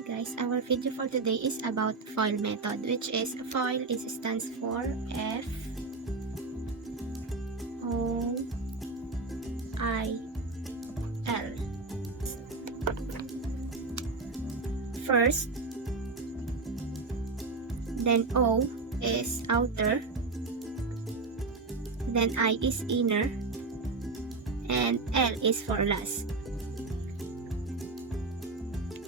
Hi guys, our video for today is about FOIL method, which is FOIL stands for F O I L. First, then O is outer, then I is inner, and L is for last.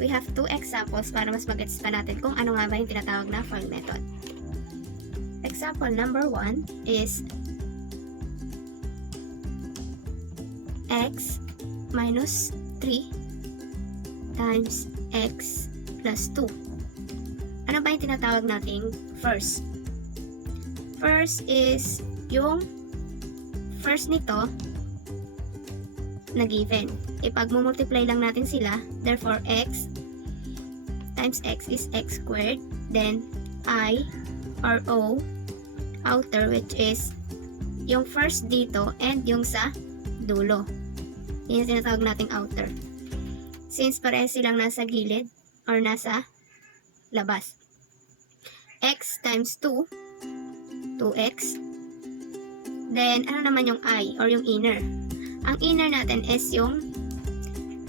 We have two examples para mas mag-gets pa natin kung ano nga ba yung tinatawag na FOIL method. Example number 1 is x minus 3 times x plus 2. Ano ba yung tinatawag nating first? First is yung first nito na given. Ipag-multiply lang natin sila. Therefore, x times x is x squared. Then, I or O outer, which is yung first dito and yung sa dulo. Yan yung tinatawag nating outer. Since parehas silang nasa gilid or nasa labas. X times 2, 2x. Then, ano naman yung I or yung inner? Ang inner natin is yung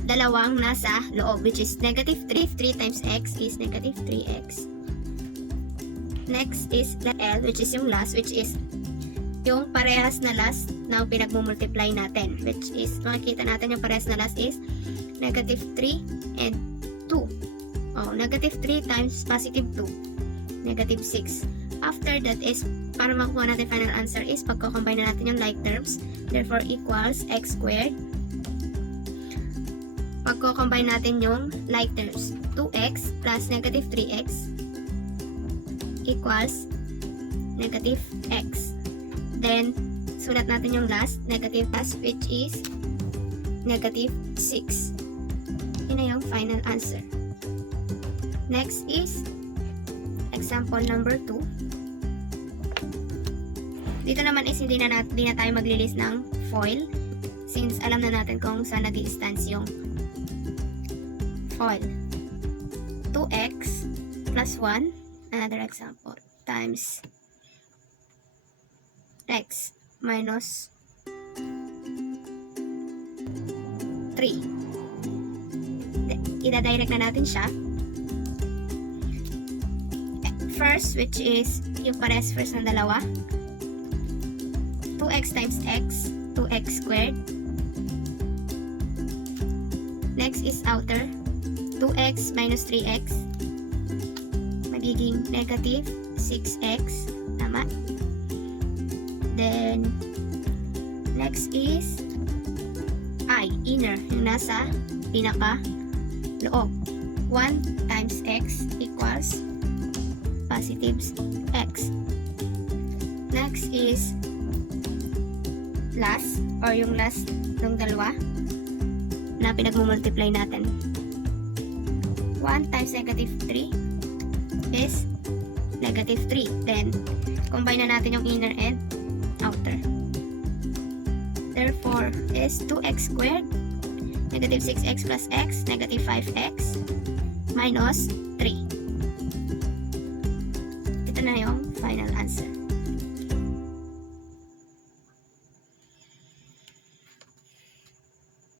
dalawang nasa loob, which is negative 3. 3 times x is negative 3x. Next is the L, which is yung last, which is yung parehas na last na pinagmumultiply natin, which is, makikita natin yung parehas na last is negative 3 and 2. Negative 3 times positive 2. Negative 6. After that is, para makuha natin final answer is, pagko-combine na natin yung like terms. Therefore, equals x squared. Pagko-combine natin yung like terms, 2x plus negative 3x equals negative x. Then, sulat natin yung last, negative plus, which is negative 6. Yun na yung final answer. Next is example number 2. Dito naman is hindi na tayo maglilist ng FOIL since alam na natin kung saan nag-i-stance yung FOIL. 2x plus 1, another example, times x minus 3. Ida-direct na natin siya. First, which is yung pares first ng dalawa. 2x times x, 2x squared. Next is outer, 2x minus 3x, magiging negative 6x, tama? Then, next is I, inner, yung nasa pinaka loob. 1 times x equals positive x. Next is last, or yung last ng dalawa na pinagmumultiply natin. 1 times negative 3 is negative 3. Then, combine na natin yung inner and outer. Therefore, is 2x squared, negative 6x plus x, negative 5x, minus 3. Ito na yung final answer.